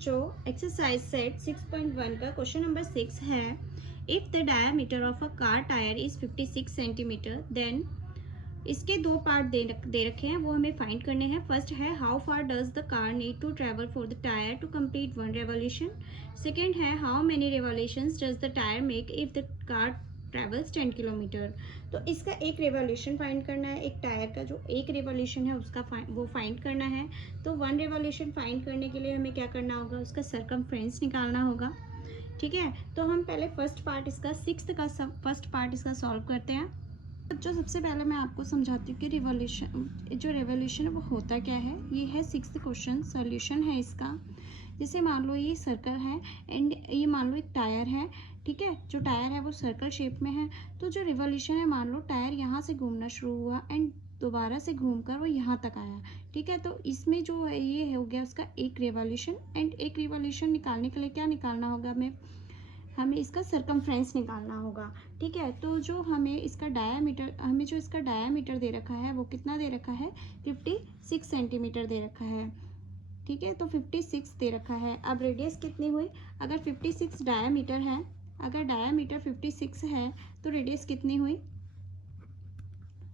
जो exercise set 6.1 का question number 6 है। If the diameter of a car tyre is 56 centimetre then इसके दो पार्ट दे रखे हैं, वो हमें फाइंड करने हैं। फर्स्ट है how far does the car need to travel for the tyre to complete one revolution. Second है how many revolutions does the tyre make if the car travels 10 kilometre. तो इसका एक रेवोल्यूशन फाइंड करना है, एक tyre का जो एक रेवोल्यूशन है उसका वो फाइंड करना है। तो वन रेवोल्यूशन फाइंड करने के लिए हमें क्या करना होगा, उसका सरकमफ्रेंस निकालना होगा। ठीक है, तो हम पहले फर्स्ट पार्ट इसका फर्स्ट पार्ट इसका सॉल्व करते हैं। जो सबसे पहले मैं आपको समझाती हूँ कि रेवोल्यूशन है वो होता क्या है। ये है 6th क्वेश्चन, सॉल्यूशन है इसका। जैसे मान लो ये सर्कल है एंड ये मान लो एक टायर है। ठीक है, जो टायर है वो सर्कल शेप में है। तो जो रिवॉल्यूशन है, मान लो टायर यहाँ से घूमना शुरू हुआ एंड दोबारा से घूमकर वो यहाँ तक आया। ठीक है, तो इसमें जो है ये हो गया उसका एक रिवॉल्यूशन। एंड एक रिवॉल्यूशन निकालने के लिए क्या निकालना होगा, हमें इसका सरकमफ्रेंस निकालना होगा। ठीक है, तो जो हमें इसका डायामीटर दे रखा है वो कितना दे रखा है, 56 सेंटीमीटर दे रखा है। ठीक है, तो 56 दे रखा है। अब रेडियस कितनी हुई, अगर 56 डायामीटर है, अगर डायामीटर 56 है तो रेडियस कितनी हुई,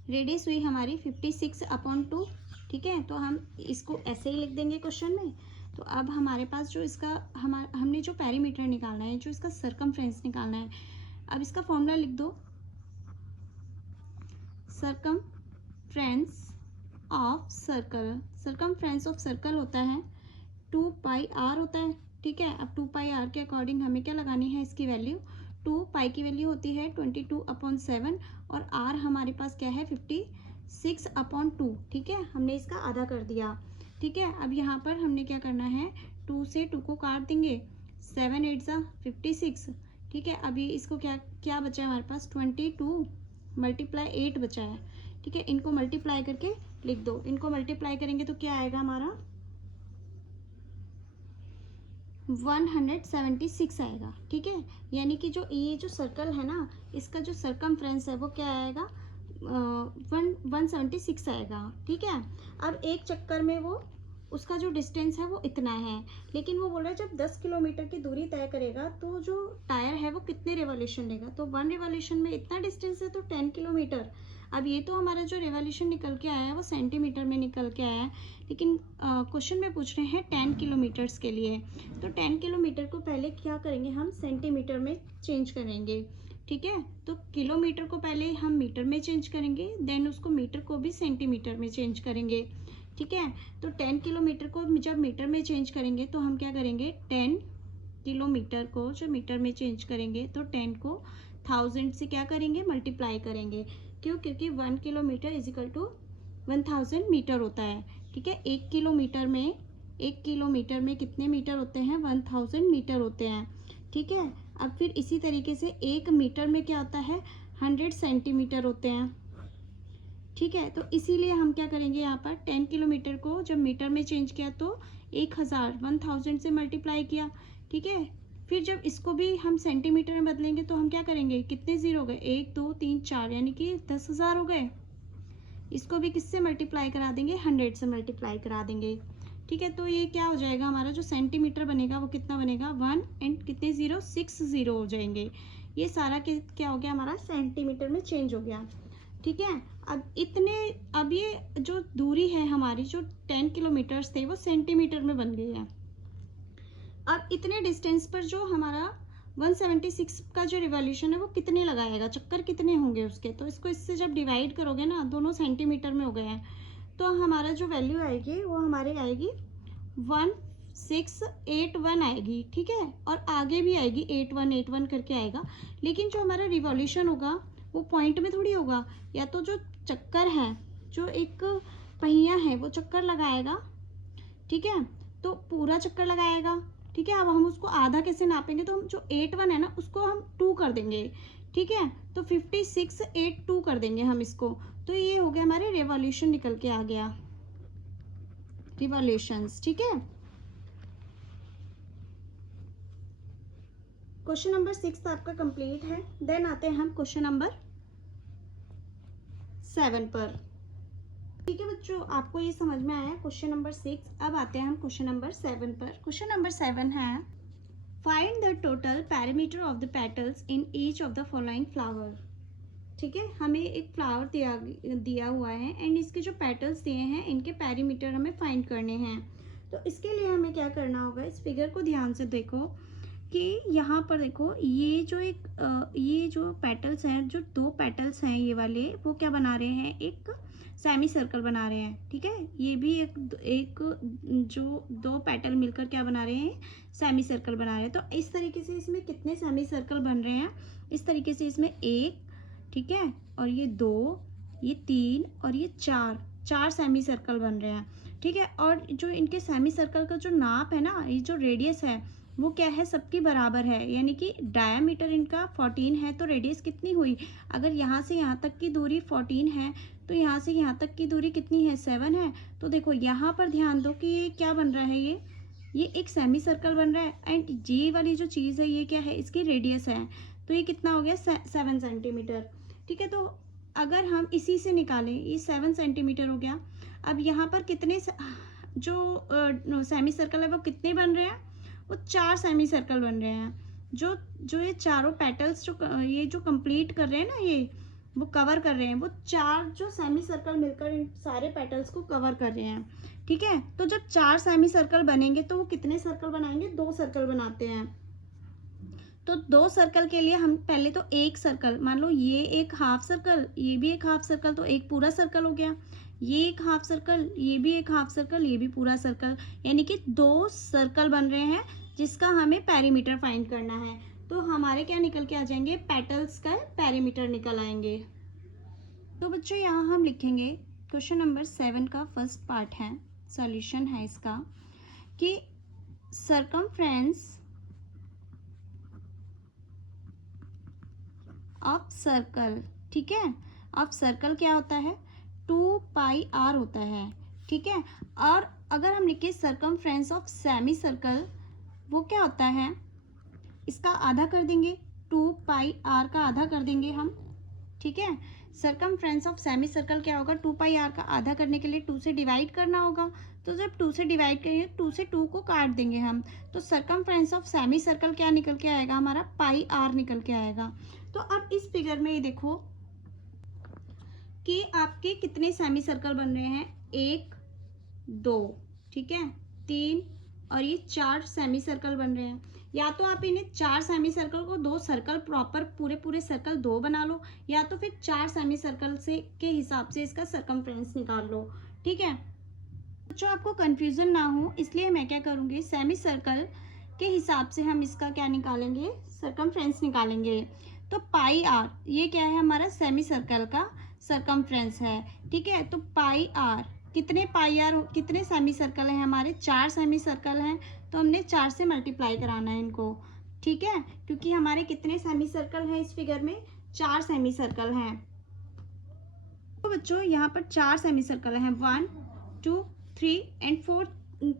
रेडियस हुई हमारी 56/2। ठीक है, तो हम इसको ऐसे ही लिख देंगे क्वेश्चन में। तो अब हमारे पास जो इसका हमने जो पेरीमीटर निकालना है, जो इसका सरकमफ्रेंस निकालना है, अब इसका फॉर्मूला लिख दो। सरकमफ्रेंस ऑफ सर्कल होता है 2πr होता है। ठीक है, अब 2πr के अकॉर्डिंग हमें क्या लगानी है, इसकी वैल्यू 2π की वैल्यू होती है 22/7 और r हमारे पास क्या है 56/2। ठीक है, हमने इसका आधा कर दिया। ठीक है, अब यहाँ पर हमने क्या करना है, 2 से 2 को काट देंगे, 7 8 ज़ा 56। ठीक है, अभी इसको क्या क्या बचा है हमारे पास, 22 × 8 बचा है। ठीक है, इनको मल्टीप्लाई करके लिख दो। इनको मल्टीप्लाई करेंगे तो क्या आएगा हमारा 176 आएगा। ठीक है, यानी कि जो ये जो सर्कल है ना, इसका जो सरकमफ्रेंस है वो क्या आएगा, 176 आएगा। ठीक है, अब एक चक्कर में वो उसका जो डिस्टेंस है वो इतना है, लेकिन वो बोल रहा है जब 10 किलोमीटर की दूरी तय करेगा तो जो टायर है वो कितने रेवोल्यूशन लेगा। तो वन रेवोल्यूशन में इतना डिस्टेंस है तो 10 किलोमीटर। अब ये तो हमारा जो रेवोल्यूशन निकल के आया है वो सेंटीमीटर में निकल के आया है, लेकिन क्वेश्चन में पूछ रहे हैं 10 किलोमीटर्स के लिए। तो 10 किलोमीटर को पहले क्या करेंगे, हम सेंटीमीटर में चेंज करेंगे। ठीक है, तो किलोमीटर को पहले हम मीटर में चेंज करेंगे, देन उसको मीटर को भी सेंटीमीटर में चेंज करेंगे। ठीक है, तो 10 किलोमीटर को जब मीटर में चेंज करेंगे तो हम क्या करेंगे, 10 किलोमीटर को जो मीटर में चेंज करेंगे तो 10 को 1000 से क्या करेंगे, मल्टीप्लाई करेंगे। क्यों, क्योंकि 1 kilometre is equal to 1000 metre होता है। ठीक है, एक किलोमीटर में कितने मीटर होते हैं, 1000 मीटर होते हैं। ठीक है, अब फिर इसी तरीके से एक मीटर में क्या होता है, 100 सेंटीमीटर होते हैं। ठीक है, तो इसीलिए हम क्या करेंगे, यहाँ पर 10 किलोमीटर को जब मीटर में चेंज किया तो 1000 से मल्टीप्लाई किया। ठीक है, फिर जब इसको भी हम सेंटीमीटर में बदलेंगे तो हम क्या करेंगे, कितने जीरो हो गए, 1 2 3 4, यानी कि 10,000 हो गए। इसको भी किससे मल्टीप्लाई करा देंगे, 100 से मल्टीप्लाई करा देंगे। ठीक है, तो ये क्या हो जाएगा, हमारा जो सेंटीमीटर बनेगा वो कितना बनेगा, 1 एंड कितने जीरो, 6 जीरो हो जाएंगे। ये सारा क्या हो गया, हमारा सेंटीमीटर में चेंज हो गया। ठीक है, अब ये जो दूरी है हमारी, जो 10 किलोमीटर्स थे वो सेंटीमीटर में बन गई है। अब इतने डिस्टेंस पर जो हमारा 176 का जो रिवॉल्यूशन है वो कितने लगाएगा, चक्कर कितने होंगे उसके। तो इसको इससे जब डिवाइड करोगे ना, दोनों सेंटीमीटर में हो गए हैं, तो हमारा जो वैल्यू आएगी वो हमारे आएगी 1681 आएगी। ठीक है, और आगे भी आएगी 8181 करके आएगा, लेकिन जो हमारा रिवॉल्यूशन होगा वो पॉइंट में थोड़ी होगा, या तो जो चक्कर है, जो एक पहिया है वो चक्कर लगाएगा। ठीक है, तो पूरा चक्कर लगाएगा। ठीक है, अब हम उसको आधा कैसे नापेंगे, तो हम जो 81 है ना उसको हम 2 कर देंगे। ठीक है, तो 5682 कर देंगे हम इसको। तो ये हो गया हमारे रेवोल्यूशन निकल के आ गया, रिवॉल्यूशंस। ठीक है, क्वेश्चन नंबर 6 आपका कंप्लीट है। देन आते हैं हम क्वेश्चन नंबर 7 पर। ठीक है बच्चों, आपको ये समझ में आया क्वेश्चन नंबर 6। अब आते हैं हम क्वेश्चन नंबर 7 पर। क्वेश्चन नंबर 7 है find the total parameter of the petals in each of the following flower. ठीक है, हमें एक फ्लावर दिया हुआ है एंड इसके जो पेटल्स दिए हैं इनके पैरामीटर हमें फाइंड करने हैं। तो इसके लिए हमें क्या करना होगा, इस फिगर को ध्यान से देखो कि यहाँ पर देखो ये जो पेटल्स हैं, जो दो पेटल्स हैं ये वाले, वो क्या बना रहे हैं, एक सेमी सर्कल बना रहे हैं। ठीक है, ये भी एक जो दो पेटल मिलकर क्या बना रहे हैं, सेमी सर्कल बना रहे हैं। तो इस तरीके से इसमें कितने सेमी सर्कल बन रहे हैं, इस तरीके से इसमें एक, ठीक है, और ये दो, ये तीन और ये चार सेमी सर्कल बन रहे हैं। ठीक है, और जो इनके सेमी सर्कल का जो नाप है ना, ये जो रेडियस है वो क्या है, सबकी बराबर है। यानी कि डायामीटर इनका 14 है, तो रेडियस कितनी हुई, अगर यहाँ से यहाँ तक की दूरी 14 है तो यहाँ से यहाँ तक की दूरी कितनी है, 7 है। तो देखो यहाँ पर ध्यान दो कि ये क्या बन रहा है, ये एक सेमी सर्कल बन रहा है एंड ये वाली जो चीज़ है ये क्या है, इसकी रेडियस है। तो ये कितना हो गया, 7 सेंटीमीटर। ठीक है, तो अगर हम इसी से निकालें, ये 7 सेंटीमीटर हो गया। अब यहाँ पर कितने जो सेमी सर्कल है वो कितने बन रहे हैं, वो 4 सेमी सर्कल बन रहे हैं। जो ये चारों पेटल्स जो कंप्लीट कर रहे हैं ना, ये वो कवर कर रहे हैं, वो 4 जो सेमी सर्कल मिलकर इन सारे पेटल्स को कवर कर रहे हैं। ठीक है, तो जब 4 सेमी सर्कल बनेंगे तो वो कितने सर्कल बनाएंगे, 2 सर्कल बनाते हैं। तो 2 सर्कल के लिए हम पहले तो एक सर्कल, मान लो ये एक हाफ सर्कल, ये भी एक हाफ सर्कल, तो एक पूरा सर्कल हो गया। ये एक हाफ सर्कल, ये भी एक हाफ सर्कल, ये भी पूरा सर्कल, यानी कि 2 सर्कल बन रहे हैं जिसका हमें पैरीमीटर फाइंड करना है। तो हमारे क्या निकल के आ जाएंगे, पेटल्स का पैरीमीटर निकल आएंगे। तो बच्चों यहाँ हम लिखेंगे क्वेश्चन नंबर 7 का फर्स्ट पार्ट है, सॉल्यूशन है इसका, कि सर्कमफ्रेंस ऑफ सर्कल। ठीक है, अब सर्कल क्या होता है, 2πr होता है। ठीक है, और अगर हम लिखे सर्कमफ्रेंस ऑफ सेमी सर्कल, वो क्या होता है, इसका आधा कर देंगे, 2πr का आधा कर देंगे हम। ठीक है, सर्कमफ्रेंस ऑफ सेमी सर्कल क्या होगा, 2πr का आधा करने के लिए 2 से डिवाइड करना होगा। तो जब 2 से डिवाइड करेंगे, 2 से 2 को काट देंगे हम, तो सर्कमफ्रेंस ऑफ सेमी सर्कल क्या निकल के आएगा, हमारा πr निकल के आएगा। तो अब इस फिगर में ये देखो कि आपके कितने सेमी सर्कल बन रहे हैं, 1 2, ठीक है, 3 और ये 4 सेमी सर्कल बन रहे हैं। या तो आप इन्हें 4 सेमी सर्कल को 2 सर्कल प्रॉपर पूरे सर्कल 2 बना लो, या तो फिर 4 सेमी सर्कल से के हिसाब से इसका सर्कमफ्रेंस निकाल लो। ठीक है, जो आपको कंफ्यूजन ना हो इसलिए मैं क्या करूँगी, सेमी सर्कल के हिसाब से हम इसका क्या निकालेंगे, सर्कमफ्रेंस निकालेंगे। तो πr ये क्या है, हमारा सेमी सर्कल का सर्कमफ्रेंस है। ठीक है, तो πr कितने सेमी सर्कल हैं हमारे, 4 सेमी सर्कल हैं, तो हमने 4 से मल्टीप्लाई कराना है इनको। ठीक है, क्योंकि हमारे कितने सेमी सर्कल हैं इस फिगर में, 4 सेमी सर्कल हैं। तो बच्चों यहाँ पर 4 सेमी सर्कल हैं, 1 2 3 एंड 4,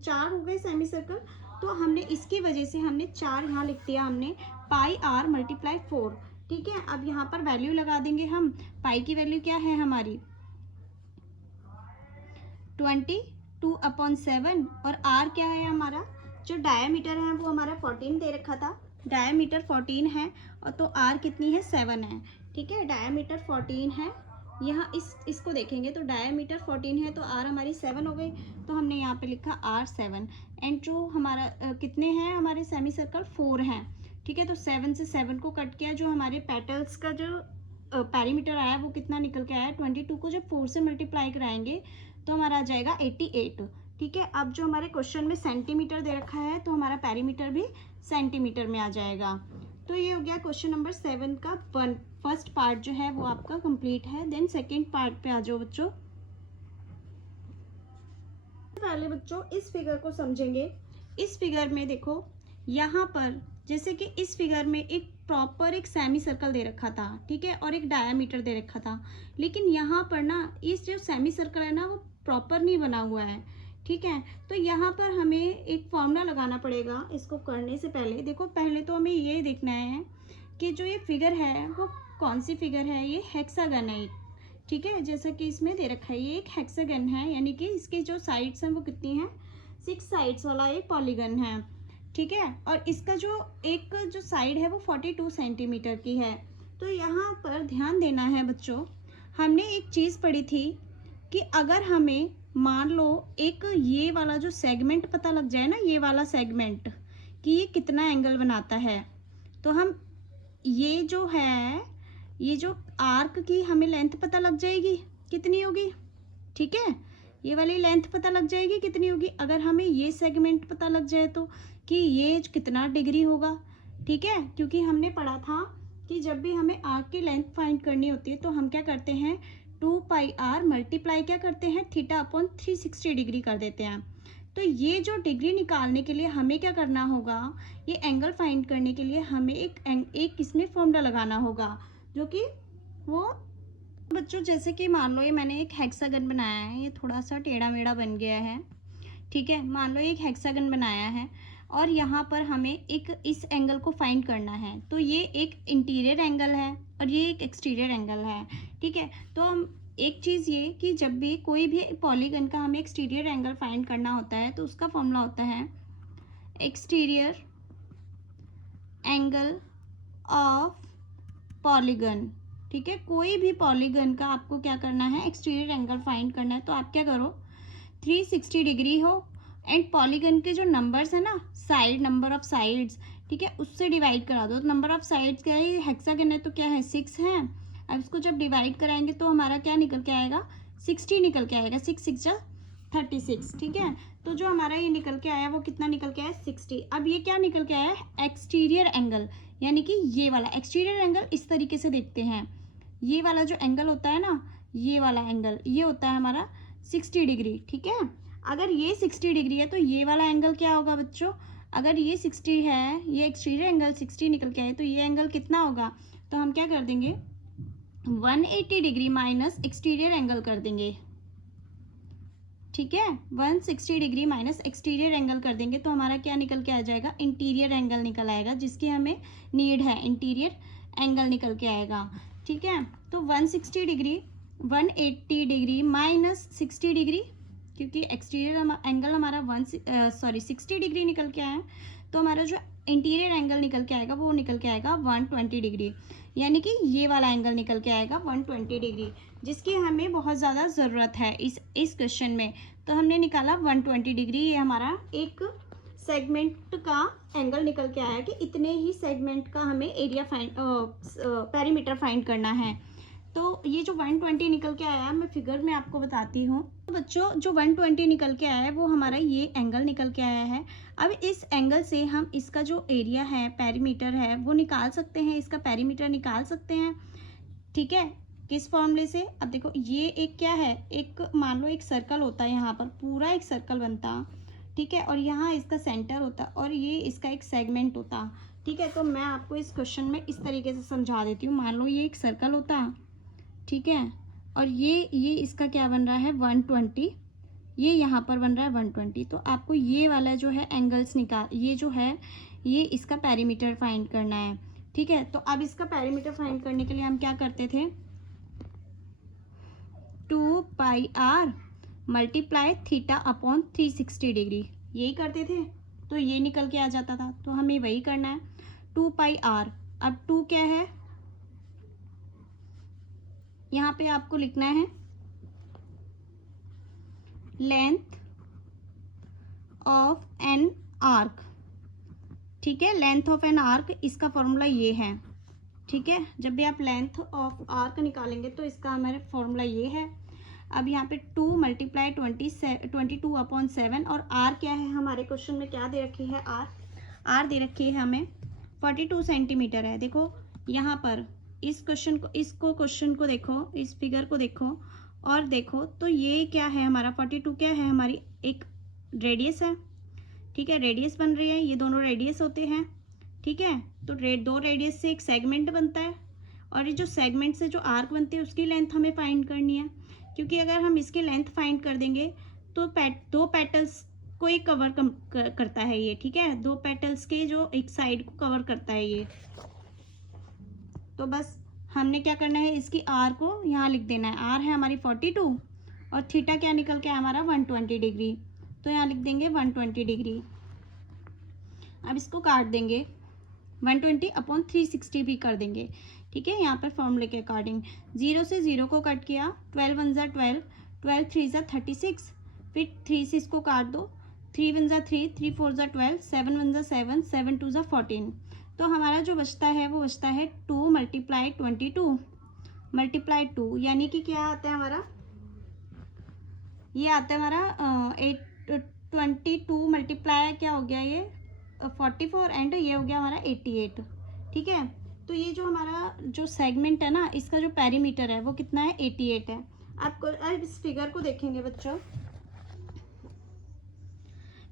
4 हो गए सेमी सर्कल। तो हमने इसकी वजह से हमने 4 यहाँ लिख दिया हमने, πr × 4। ठीक है, अब यहाँ पर वैल्यू लगा देंगे हम। पाई की वैल्यू क्या है हमारी, 22/7, और r क्या है हमारा, जो डायमीटर है वो हमारा 14 दे रखा था, डायमीटर 14 है, और तो r कितनी है, 7 है। ठीक है, डायमीटर 14 है, यहाँ इसको देखेंगे तो डायमीटर 14 है तो r हमारी 7 हो गई, तो हमने यहाँ पे लिखा r7। एंड जो हमारा कितने हैं हमारे सेमी सर्कल, 4 हैं। ठीक है, तो 7 से 7 को कट किया, जो हमारे पेटल्स का जो पैरीमीटर आया वो कितना निकल के आया, 22 को जब 4 से मल्टीप्लाई कराएंगे तो हमारा आ जाएगा 88। ठीक है, अब जो हमारे क्वेश्चन में सेंटीमीटर दे रखा है तो हमारा पैरीमीटर भी सेंटीमीटर में आ जाएगा। तो ये हो गया क्वेश्चन नंबर 7 का फर्स्ट पार्ट जो है वो आपका कंप्लीट है। देन सेकेंड पार्ट पे आ जाओ बच्चों। पहले बच्चों इस फिगर को समझेंगे। इस फिगर में देखो, यहाँ पर जैसे कि इस फिगर में एक प्रॉपर एक सेमी सर्कल दे रखा था, ठीक है, और एक डायामीटर दे रखा था, लेकिन यहाँ पर ना इस जो सेमी सर्कल है ना वो प्रॉपर नहीं बना हुआ है। ठीक है, तो यहाँ पर हमें एक फॉर्मूला लगाना पड़ेगा इसको करने से पहले। देखो, पहले तो हमें ये देखना है कि जो ये फिगर है वो कौन सी फिगर है, ये हेक्सागन है। ठीक है, जैसा कि इसमें दे रखा है, ये एक हेक्सागन है, यानी कि इसकी जो साइड्स हैं वो कितनी हैं, 6 साइड्स वाला एक पॉलीगन है। ठीक है, और इसका जो साइड है वो 42 सेंटीमीटर की है। तो यहाँ पर ध्यान देना है बच्चों, हमने एक चीज़ पढ़ी थी कि अगर हमें मान लो एक ये वाला जो सेगमेंट पता लग जाए ना, ये वाला सेगमेंट कि ये कितना एंगल बनाता है, तो हम ये जो आर्क की हमें लेंथ पता लग जाएगी कितनी होगी। ठीक है, ये वाली लेंथ पता लग जाएगी कितनी होगी। अगर हमें ये सेगमेंट पता लग जाए तो कि ये कितना डिग्री होगा। ठीक है, क्योंकि हमने पढ़ा था कि जब भी हमें आर्क की लेंथ फाइंड करनी होती है तो हम क्या करते हैं, 2πr मल्टीप्लाई क्या करते हैं, थीटा अपॉन 360 डिग्री कर देते हैं। तो ये जो डिग्री निकालने के लिए हमें क्या करना होगा, ये एंगल फाइंड करने के लिए हमें एक इसमें फॉर्मूला लगाना होगा, जो कि वो बच्चों जैसे कि मान लो ये मैंने एक हेक्सागन बनाया है, ये थोड़ा सा टेढ़ा मेढ़ा बन गया है। ठीक है, मान लो एक हेक्सागन बनाया है और यहाँ पर हमें एक इस एंगल को फाइंड करना है। तो ये एक इंटीरियर एंगल है और ये एक एक्सटीरियर एंगल है। ठीक है, तो हम एक चीज़ ये कि जब भी कोई भी पॉलीगन का हमें एक्सटीरियर एंगल फाइंड करना होता है तो उसका फॉर्मूला होता है एक्सटीरियर एंगल ऑफ पॉलीगन। ठीक है, कोई भी पॉलीगन का आपको क्या करना है, एक्सटीरियर एंगल फाइंड करना है। तो आप क्या करो, 360 डिग्री हो एंड पॉलीगन के जो नंबर्स है ना, साइड नंबर ऑफ साइड्स, ठीक है, उससे डिवाइड करा दो। तो नंबर ऑफ साइड्स क्या है, हेक्सागन है तो क्या है, 6 है। अब इसको जब डिवाइड कराएंगे तो हमारा क्या निकल के आएगा, 60 निकल के आएगा। 6 6 जा 36। ठीक है, तो जो हमारा ये निकल के आया वो कितना निकल के आया, 60। अब ये क्या निकल के आया, एक्सटीरियर एंगल, यानी कि ये वाला एक्सटीरियर एंगल इस तरीके से देखते हैं। ये वाला जो एंगल होता है ना, ये वाला एंगल ये होता है हमारा 60 डिग्री। ठीक है, अगर ये 60 डिग्री है तो ये वाला एंगल क्या होगा बच्चों, अगर ये 60 है, ये एक्सटीरियर एंगल 60 निकल के आए तो ये एंगल कितना होगा। तो हम क्या कर देंगे, 180 डिग्री माइनस एक्सटीरियर एंगल कर देंगे। ठीक है, 160 डिग्री माइनस एक्सटीरियर एंगल कर देंगे तो हमारा क्या निकल के आ जाएगा, इंटीरियर एंगल निकल आएगा, जिसकी हमें नीड है, इंटीरियर एंगल निकल के आएगा। ठीक है, तो 160 डिग्री 180 डिग्री माइनस 60 डिग्री, क्योंकि एक्सटीरियर एंगल हमारा 60 डिग्री निकल के आया है, तो हमारा जो इंटीरियर एंगल निकल के आएगा वो निकल के आएगा 120 डिग्री, यानी कि ये वाला एंगल निकल के आएगा 120 डिग्री, जिसकी हमें बहुत ज़्यादा ज़रूरत है इस क्वेश्चन में। तो हमने निकाला 120 डिग्री, ये हमारा एक सेगमेंट का एंगल निकल के आया कि इतने ही सेगमेंट का हमें एरिया पेरीमीटर फाइंड करना है। तो ये जो 120 निकल के आया मैं फिगर में आपको बताती हूँ। तो बच्चों जो 120 निकल के आया है वो हमारा ये एंगल निकल के आया है। अब इस एंगल से हम इसका जो एरिया है, पेरीमीटर है, वो निकाल सकते हैं, इसका पेरीमीटर निकाल सकते हैं। ठीक है, किस फॉर्मूले से, अब देखो ये एक क्या है, एक मान लो एक सर्कल होता है, यहाँ पर पूरा एक सर्कल बनता। ठीक है, और यहाँ इसका सेंटर होता और ये इसका एक सेगमेंट होता। ठीक है, तो मैं आपको इस क्वेश्चन में इस तरीके से समझा देती हूँ। मान लो ये एक सर्कल होता, ठीक है, और ये इसका क्या बन रहा है 120, ये यहाँ पर बन रहा है 120। तो आपको ये वाला जो है एंगल्स ये जो है ये इसका पेरीमीटर फाइंड करना है। ठीक है, तो अब इसका पेरीमीटर फाइंड करने के लिए हम क्या करते थे, 2πr multiply theta upon 360 degree, यही करते थे तो ये निकल के आ जाता था। तो हमें वही करना है, 2πr। अब 2 क्या है, यहाँ पे आपको लिखना है लेंथ ऑफ एन आर्क। ठीक है, लेंथ ऑफ एन आर्क, इसका फॉर्मूला ये है। ठीक है, जब भी आप लेंथ ऑफ आर्क निकालेंगे तो इसका हमारे फॉर्मूला ये है। अब यहाँ पे 2 मल्टीप्लाई 22 अपॉन 7, और आर क्या है, हमारे क्वेश्चन में क्या दे रखी है, आर दे रखी है हमें 42 सेंटीमीटर है। देखो यहाँ पर इस क्वेश्चन को देखो, इस फिगर को देखो और देखो तो ये क्या है हमारा 42 क्या है, हमारी एक रेडियस है। ठीक है, रेडियस बन रही है, ये दोनों रेडियस होते हैं। ठीक है, तो दो रेडियस से एक सेगमेंट बनता है और ये जो सेगमेंट से जो आर्क बनते हैं उसकी लेंथ हमें फाइंड करनी है, क्योंकि अगर हम इसकी लेंथ फाइंड कर देंगे तो दो पेटल्स को एक कवर करता है ये। ठीक है, 2 पेटल्स के जो एक साइड को कवर करता है ये। तो बस हमने क्या करना है, इसकी आर को यहाँ लिख देना है। आर है हमारी 42 और थीटा क्या निकल के आया हमारा 120 डिग्री, तो यहाँ लिख देंगे 120 डिग्री। अब इसको काट देंगे, 120/360 भी कर देंगे, ठीक है, यहाँ पर फॉर्मूले के अकॉर्डिंग। 0 से 0 को कट किया, 12 1 ज़ा 12, 12 3 ज़ा 36, फिर 3 से इसको काट दो, 3 1 ज़ा 3, 3 4 ज़ा 12, 7 1 ज़ा 7, 7 2 ज़ा 14। तो हमारा जो बचता है वो बचता है 2 × 22 × 2, यानी कि क्या आता है हमारा, ये आता है हमारा 22 मल्टीप्लाई क्या हो गया, ये 44 एंड ये हो गया हमारा 88, ठीक है। तो ये जो हमारा जो सेगमेंट है ना, इसका जो पेरीमीटर है वो कितना है, 88 है। आपको अब इस फिगर को देखेंगे बच्चों,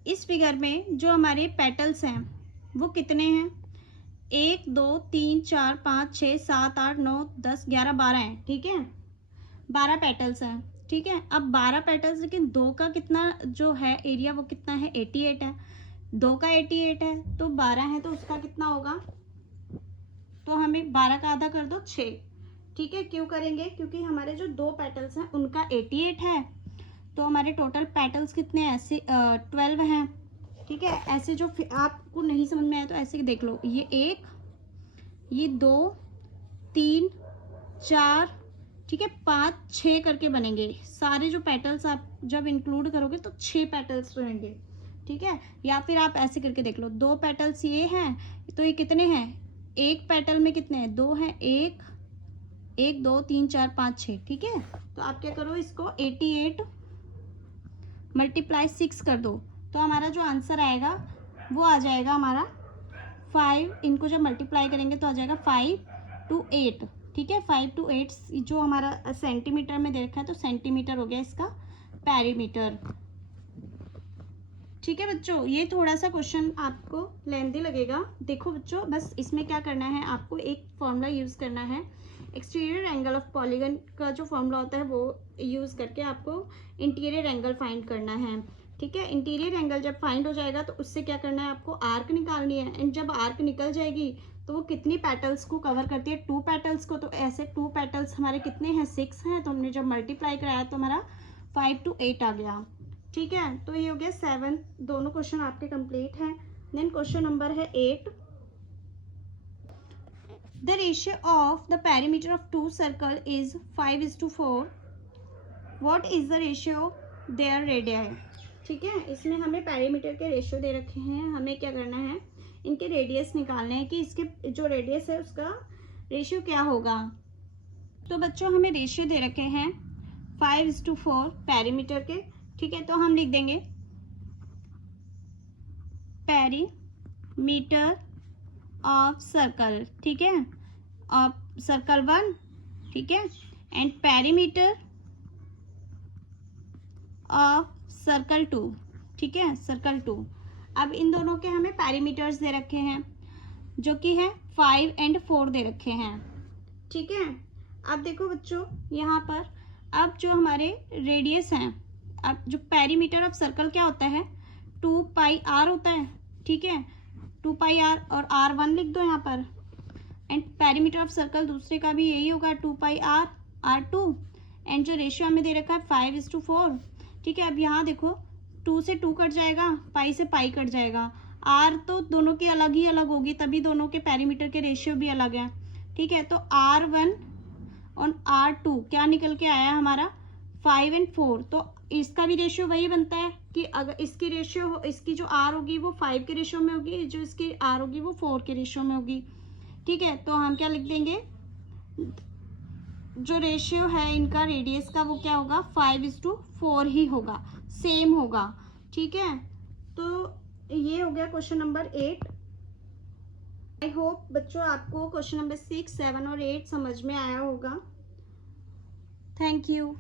इस फिगर में जो हमारे पेटल्स हैं वो कितने हैं, 1 2 3 4 5 6 7 8 9 10 11 12 हैं, ठीक है, 12 पेटल्स हैं, ठीक है। अब 12 पेटल्स, लेकिन 2 का कितना जो है एरिया वो कितना है, 88 है। 2 का 88 है तो 12 है, तो उसका कितना होगा, तो हमें 12 का आधा कर दो 6, ठीक है। क्यों करेंगे, क्योंकि हमारे जो 2 पेटल्स हैं उनका 88 है, तो हमारे टोटल पेटल्स कितने हैं, ऐसे 12 हैं, ठीक है। ऐसे जो आपको नहीं समझ में आया तो ऐसे देख लो, ये 1, ये 2 3 4, ठीक है, 5 6 करके बनेंगे सारे जो पेटल्स। आप जब इंक्लूड करोगे तो 6 पेटल्स बनेंगे, ठीक है। या फिर आप ऐसे करके देख लो, 2 पेटल्स ये हैं, तो ये कितने हैं, एक पेटल में कितने हैं, 2 हैं, 1 1 2 3 4 5 6, ठीक है। तो आप क्या करो, इसको 88 × 6 कर दो, तो हमारा जो आंसर आएगा वो आ जाएगा हमारा 5, इनको जब मल्टीप्लाई करेंगे तो आ जाएगा 5 to 8, ठीक है। 5 to 8 जो हमारा सेंटीमीटर में दे रखा है, तो सेंटीमीटर हो गया इसका पेरीमीटर, ठीक है बच्चों। ये थोड़ा सा क्वेश्चन आपको लेंथी लगेगा। देखो बच्चों, बस इसमें क्या करना है, आपको एक फॉर्मूला यूज़ करना है, एक्सटीरियर एंगल ऑफ पॉलीगन का जो फॉर्मूला होता है वो यूज़ करके आपको इंटीरियर एंगल फाइंड करना है, ठीक है। इंटीरियर एंगल जब फाइंड हो जाएगा तो उससे क्या करना है, आपको आर्क निकालनी है, एंड जब आर्क निकल जाएगी तो वो कितनी पेटल्स को कवर करती है, 2 पेटल्स को। तो ऐसे 2 पेटल्स हमारे कितने हैं, 6 हैं, तो हमने जब मल्टीप्लाई कराया तो हमारा 5 to 8 आ गया, ठीक है। तो ये हो गया 7, दोनों क्वेश्चन आपके कंप्लीट हैं। देन क्वेश्चन नंबर है 8, the ratio of the perimeter of 2 circle is 5:4, what is the ratio there radii, ठीक है। इसमें हमें पेरीमीटर के रेशियो दे रखे हैं, हमें क्या करना है, इनके रेडियस निकालने हैं कि इसके जो रेडियस है उसका रेशियो क्या होगा। तो बच्चों हमें रेशियो दे रखे हैं 5:4 पेरीमीटर के, ठीक है। तो हम लिख देंगे पेरीमीटर ऑफ सर्कल, ठीक है, ऑफ सर्कल 1, ठीक है, एंड पेरीमीटर ऑफ सर्कल 2, ठीक है, सर्कल 2। अब इन दोनों के हमें पेरीमीटर्स दे रखे हैं जो कि है 5 और 4 दे रखे हैं, ठीक है। अब देखो बच्चों, यहाँ पर अब जो हमारे रेडियस हैं, अब जो पेरीमीटर ऑफ सर्कल क्या होता है, 2πr होता है, ठीक है, 2πr, और r1 लिख दो यहाँ पर, एंड पेरीमीटर ऑफ सर्कल दूसरे का भी यही होगा 2πr r2, एंड जो रेशियो हमें दे रखा है 5:4, ठीक है। अब यहाँ देखो 2 से 2 कट जाएगा, पाई से पाई कट जाएगा, r तो दोनों की अलग ही अलग होगी, तभी दोनों के पेरीमीटर के रेशियो भी अलग है, ठीक है। तो r1 और r2 क्या निकल के आया हमारा 5 और 4, तो इसका भी रेशियो वही बनता है कि अगर इसकी रेशियो, इसकी जो r होगी वो 5 के रेशियो में होगी, जो इसकी r होगी वो 4 के रेशियो में होगी, ठीक है। तो हम क्या लिख देंगे, जो रेशियो है इनका रेडियस का वो क्या होगा, 5:4 ही होगा, सेम होगा, ठीक है। तो ये हो गया क्वेश्चन नंबर 8। आई होप बच्चों आपको क्वेश्चन नंबर 6, 7 और 8 समझ में आया होगा। Thank you.